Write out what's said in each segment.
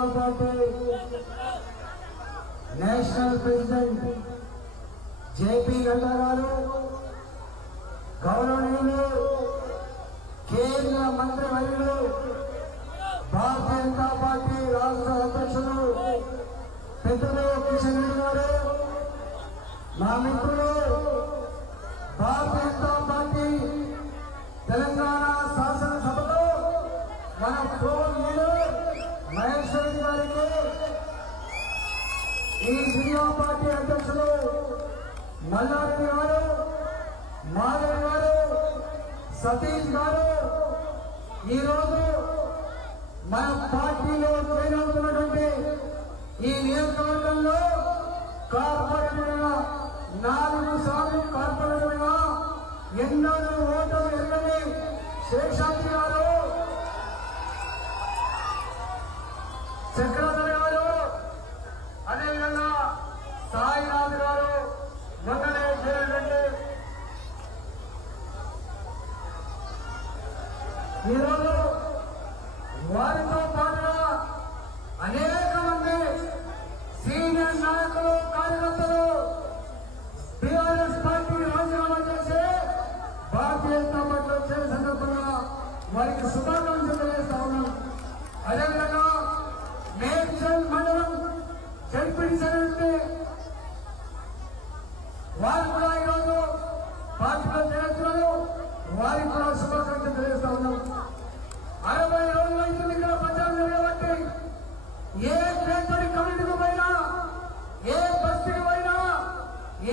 जनता party national president JP Nadda గారు, గౌరవనీయులు కేంద్ర మంత్రివర్యులు భారతీయ జనతా పార్టీ రాష్ట్ర అధ్యక్షులు పెద్దలు కిషన్ రెడ్డి గారు, మా మిత్రులు భారతీయ జనతా పార్టీ తెలంగాణ శాసనసభలో మన ఫ్లోర్ లీడర్ మహేశ్వర్ రెడ్డి గారికి, ఈ జిల్లా పార్టీ అధ్యక్షులు మల్లారెడ్డి గారు, మాధవ్ గారు, సతీష్ గారు, ఈరోజు మన పార్టీలో జాయిన్ అవుతున్నటువంటి ఈ నియోజకవర్గంలో కార్పొరేటర్గా 4 సార్లు కార్పొరేటర్గా ఎన్నో ఓటమి ఎరగని శేషాద్రి గారు, చక్రధర్ గారు, అదేవిధంగా సాయినాథ్ గారు, మొన్ననే చేరండి. ఈరోజు వారితో పాటుగా అనేక మంది సీనియర్ నాయకులు, కార్యకర్తలు టీఆర్ఎస్ పార్టీ రాజీనామా చేసి భారతీయ జనతా పార్టీలో చేరే సందర్భంగా వారికి శుభాకాంక్షలు తెలియజేస్తా ఉన్నాం. అదేవిధంగా మేడ్చల్ మండలం జడ్పీటీసీ వారు కూడా ఈరోజు పార్టీలో చేరుతున్నారు. వారికి కూడా శుభాకాంక్షలు తెలియజేస్తా ఉన్నాం. 60 రోజులు అవుతుంది ఇక్కడ ప్రచారం జరగబట్టి. ఏ పేపర్ కమిటీకి పోయినా, ఏ బస్తీకి పోయినా,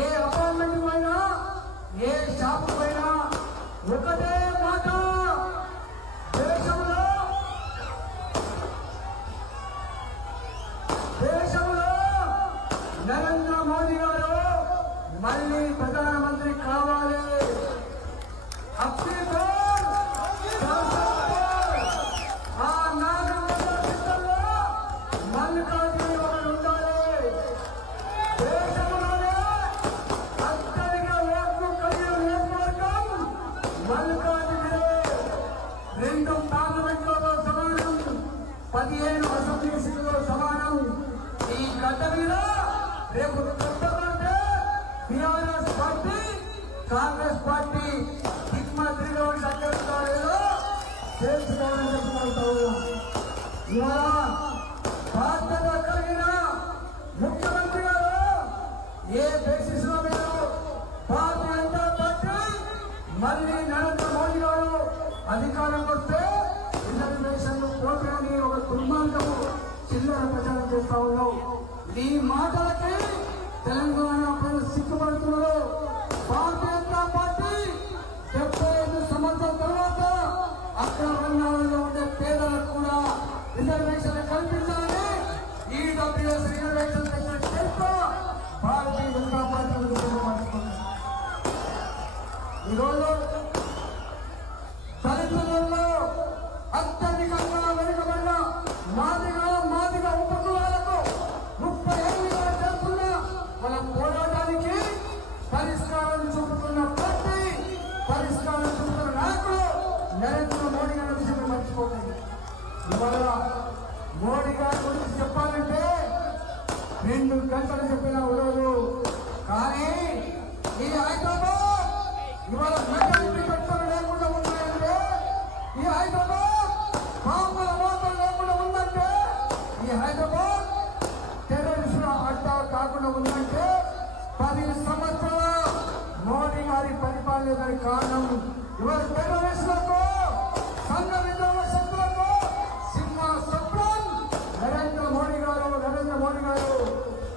ఏ అపార్ట్మెంట్కి పోయినా, ఏ షాపుకి పోయినా ఒకటే మాట, దేశంలో నరేంద్ర మోదీ గారు మళ్ళీ ప్రధానమంత్రి కావాలి. ఆ 4 చిత్రంలో మల్లికార్జున ఒకరు ఉండాలి. దేశంలోనే అత్యధిక ఓట్లు కలిగిన నియోజకవర్గం మల్లికార్జున. 2 పార్లమెంట్లలో సమానం, 15 అసెంబ్లీ సీట్లలో సమానం. ఈ గడ్డ మీద రేపు కొత్తగా టీఆర్ఎస్ పార్టీ, కాంగ్రెస్ పార్టీ దిగ్మత్రిలో సత్కరిస్తారేదో తెలుసుకోవాలని చెప్పుకుంటారు. ఇవాళ బాధ్యత కలిగిన ముఖ్యమంత్రి గారు ఏ బేసిస్ లో మీరు భారతీయ జనతా పార్టీ మళ్ళీ నరేంద్ర మోదీ గారు అధికారంలోకి వస్తే రిజర్వేషన్లు పోతాయని ఒక దుర్మార్గము చిల్లర ప్రచారం చేస్తా ఉన్నావు. ఈ మాటలకి తెలంగాణ ప్రజలు సిగ్గుపడుతున్నారు. భారతీయ జనతా పార్టీ 75 సంవత్సరాల తర్వాత అక్కడ వర్ణాలలో ఉండే పేదలకు కూడా రిజర్వేషన్లు కల్పించాలని ఈడబ్ల్యూఎస్ రిజర్వేషన్ తెచ్చిన చరిత్ర భారతీయ జనతా పార్టీ పడుతుంది. ఈరోజు దళితులలో అత్యధికంగా వెనుకబడిన మాదిగా ఉపకులాలకు 30 ఏళ్ళుగా జరుగుతున్న మన పోరాటానికి పరిష్కారం చూపుతున్న పార్టీ, పరిష్కారం చూపుతున్న నాయకుడు నరేంద్ర మోడీ గారి విషయం మర్చిపోతుంది. ఇవాళ మోడీ గారి గురించి చెప్పాలంటే 2 గంటలు చెప్పిన ఉండదు. కానీ ఈ హైదరాబాద్ ఇవాళ మెజారిటీ పెట్టుబడి లేకుండా ఉన్నాయంటే, ఈ హైదరాబాద్ బాంబుల మోతలు లేకుండా ఉందంటే, ఈ హైదరాబాద్ టెర్రరిస్టుల అడ్డా కాకుండా ఉందంటే 10 సంవత్సరాల మోడీ గారి పరిపాలన కారణం. ఇవాళ టెర్రరిస్టులకు, సంఘ విద్రోహ శక్తులకు సింహ స్వప్నం నరేంద్ర మోడీ గారు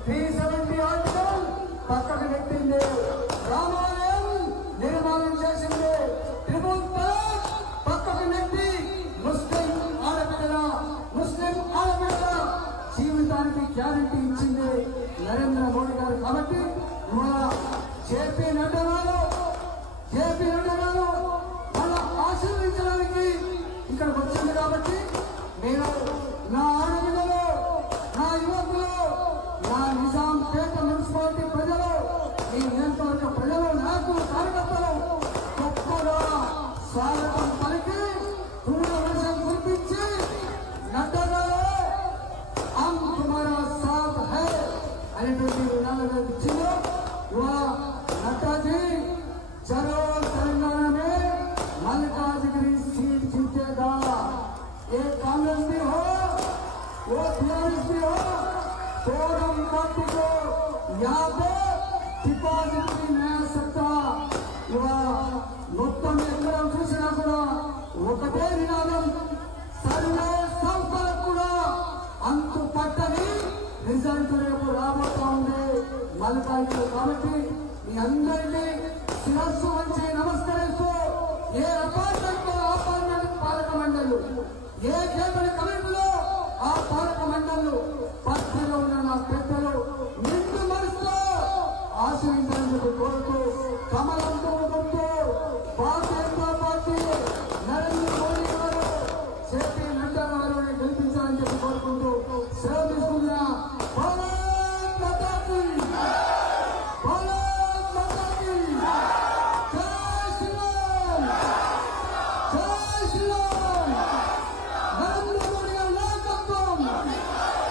370 ఆర్టికల్ పక్కకు నెట్టింది. రామాలయం నిర్మాణం చేసింది. ట్రిబ్యునల్ పక్కకు నెట్టి ముస్లిం ఆడపిల్లల జీవితానికి గ్యారంటీ ఇచ్చింది నరేంద్ర మోడీ గారు. కాబట్టి ఇవాళ జేపీ నడ్డా గారు మన ఆశీర్వదించడానికి ఇక్కడికి వచ్చింది. కాబట్టి నేను నా ఆడపిల్లలు, నా యువకులు, నా నిజాంపేట మున్సిపాలిటీ ప్రజలు, ఈ నియోజకవర్గ ప్రజలు, నాయకులు, కార్యకర్తలు గొప్పగా స్వాగతం పలికి పూర్ణ వర్షం కురిపించి నడ్డా గారు टीआरएस की हो, फोरम पार्टी को यहाँ पे डिपॉजिट भी नहीं आ सकता। మొత్తం ఎక్కడ చూసినా కూడా ఒకటే నినాదం, సర్వే సంస్థలకు కూడా అంతు పట్టని రిజల్ట్ రేపు రాబోతా ఉంది మల్కాయిలో. కాబట్టి మీ అందరికీ శిరస్సు వంచి నమస్కరిస్తూ, ఏ అపార్ట్మెంట్ పాలక మండళ్ళు, ఏ కేంద్ర కమిటీలో ఆ పాలక మండళ్ళు పార్టీలో ఉన్న నా పెద్దలు నిండు మనసుతో ఆశీర్వదించాలని కోరుతూ కమలంతో భారత